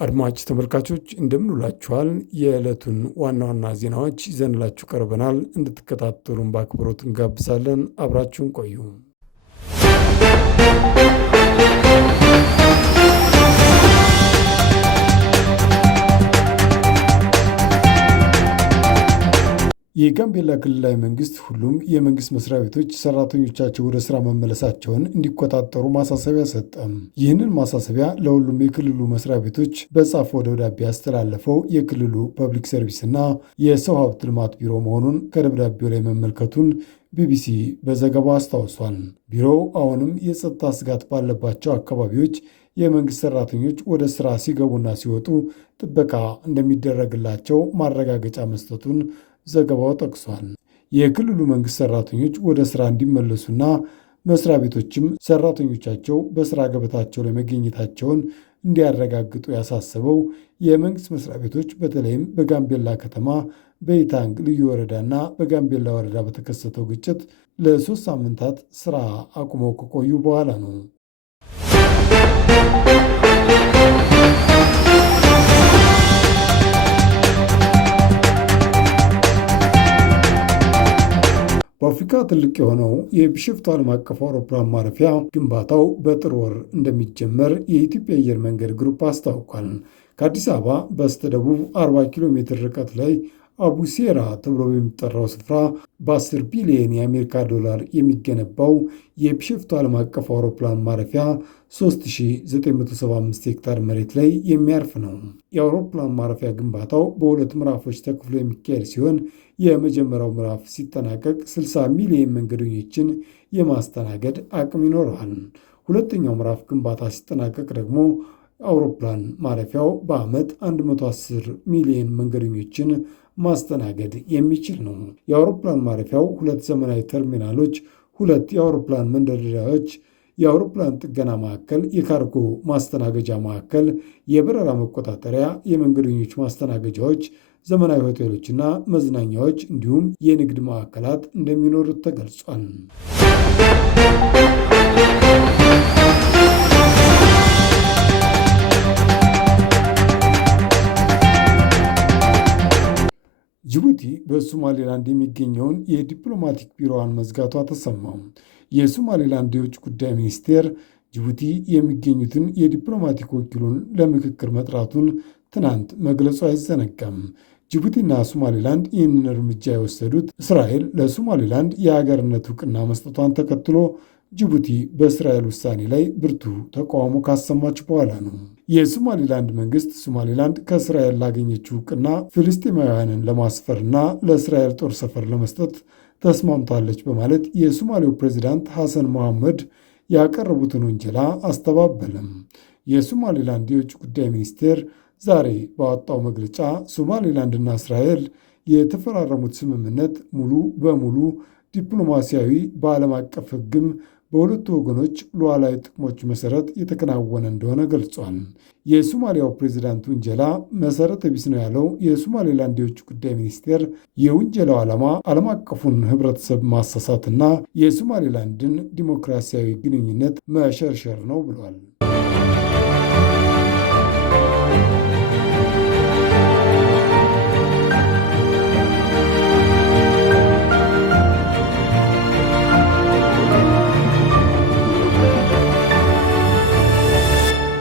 አድማጭ ተመልካቾች እንደምንውላችኋል። የዕለቱን ዋና ዋና ዜናዎች ይዘንላችሁ ቀርበናል። እንድትከታተሉን በአክብሮት እንጋብዛለን። አብራችሁን ቆዩ። የጋምቤላ ክልላዊ መንግስት ሁሉም የመንግስት መስሪያ ቤቶች ሰራተኞቻቸው ወደ ስራ መመለሳቸውን እንዲቆጣጠሩ ማሳሰቢያ ሰጠ። ይህንን ማሳሰቢያ ለሁሉም የክልሉ መስሪያ ቤቶች በጻፈው ደብዳቤ ያስተላለፈው የክልሉ ፐብሊክ ሰርቪስና የሰው ሀብት ልማት ቢሮ መሆኑን ከደብዳቤው ላይ መመልከቱን ቢቢሲ በዘገባው አስታውሷል። ቢሮው አሁንም የጸጥታ ስጋት ባለባቸው አካባቢዎች የመንግስት ሰራተኞች ወደ ስራ ሲገቡና ሲወጡ ጥበቃ እንደሚደረግላቸው ማረጋገጫ መስጠቱን ዘገባው ጠቅሷል። የክልሉ መንግስት ሰራተኞች ወደ ስራ እንዲመለሱና መስሪያ ቤቶችም ሰራተኞቻቸው በስራ ገበታቸው ላይ መገኘታቸውን እንዲያረጋግጡ ያሳሰበው የመንግስት መስሪያ ቤቶች በተለይም በጋምቤላ ከተማ በኢታንግ ልዩ ወረዳና በጋምቤላ ወረዳ በተከሰተው ግጭት ለ3 ሳምንታት ስራ አቁመው ከቆዩ በኋላ ነው። በአፍሪካ ትልቅ የሆነው የቢሾፍቱ ዓለም አቀፍ አውሮፕላን ማረፊያ ግንባታው በጥር ወር እንደሚጀመር የኢትዮጵያ አየር መንገድ ግሩፕ አስታውቋል። ከአዲስ አበባ በስተደቡብ 40 ኪሎ ሜትር ርቀት ላይ አቡሴራ ተብሎ በሚጠራው ስፍራ በ10 ቢሊዮን የአሜሪካ ዶላር የሚገነባው የቢሾፍቱ ዓለም አቀፍ አውሮፕላን ማረፊያ 3975 ሄክታር መሬት ላይ የሚያርፍ ነው። የአውሮፕላን ማረፊያ ግንባታው በሁለት ምዕራፎች ተከፍሎ የሚካሄድ ሲሆን የመጀመሪያው ምዕራፍ ሲጠናቀቅ 60 ሚሊዮን መንገደኞችን የማስተናገድ አቅም ይኖረዋል። ሁለተኛው ምዕራፍ ግንባታ ሲጠናቀቅ ደግሞ አውሮፕላን ማረፊያው በዓመት 110 ሚሊዮን መንገደኞችን ማስተናገድ የሚችል ነው። የአውሮፕላን ማረፊያው 2 ዘመናዊ ተርሚናሎች፣ 2 የአውሮፕላን መንደርደሪያዎች፣ የአውሮፕላን ጥገና ማዕከል፣ የካርጎ ማስተናገጃ ማዕከል፣ የበረራ መቆጣጠሪያ፣ የመንገደኞች ማስተናገጃዎች፣ ዘመናዊ ሆቴሎችና መዝናኛዎች እንዲሁም የንግድ ማዕከላት እንደሚኖሩት ተገልጿል። ጅቡቲ በሶማሌላንድ የሚገኘውን የዲፕሎማቲክ ቢሮዋን መዝጋቷ ተሰማው። የሶማሌላንድ የውጭ ጉዳይ ሚኒስቴር ጅቡቲ የሚገኙትን የዲፕሎማቲክ ወኪሉን ለምክክር መጥራቱን ትናንት መግለጹ አይዘነጋም። ጅቡቲና ሶማሌላንድ ይህንን እርምጃ የወሰዱት እስራኤል ለሶማሌላንድ የሀገርነት እውቅና መስጠቷን ተከትሎ ጅቡቲ በእስራኤል ውሳኔ ላይ ብርቱ ተቃውሞ ካሰማች በኋላ ነው። የሶማሌላንድ መንግስት ሶማሌላንድ ከእስራኤል ላገኘችው እውቅና ፍልስጤማውያንን ለማስፈርና ለእስራኤል ጦር ሰፈር ለመስጠት ተስማምታለች በማለት የሶማሌው ፕሬዚዳንት ሐሰን መሐመድ ያቀረቡትን ውንጀላ አስተባበለም። የሶማሌላንድ የውጭ ጉዳይ ሚኒስቴር ዛሬ ባወጣው መግለጫ ሶማሌላንድና እስራኤል የተፈራረሙት ስምምነት ሙሉ በሙሉ ዲፕሎማሲያዊ፣ በዓለም አቀፍ ሕግም በሁለቱ ወገኖች ሉዓላዊ ጥቅሞች መሰረት የተከናወነ እንደሆነ ገልጿል። የሶማሊያው ፕሬዚዳንት ውንጀላ መሰረተ ቢስ ነው ያለው የሶማሌላንድ የውጭ ጉዳይ ሚኒስቴር የውንጀላው ዓላማ ዓለም አቀፉን ሕብረተሰብ ማሳሳትና የሶማሌላንድን ዲሞክራሲያዊ ግንኙነት መሸርሸር ነው ብሏል።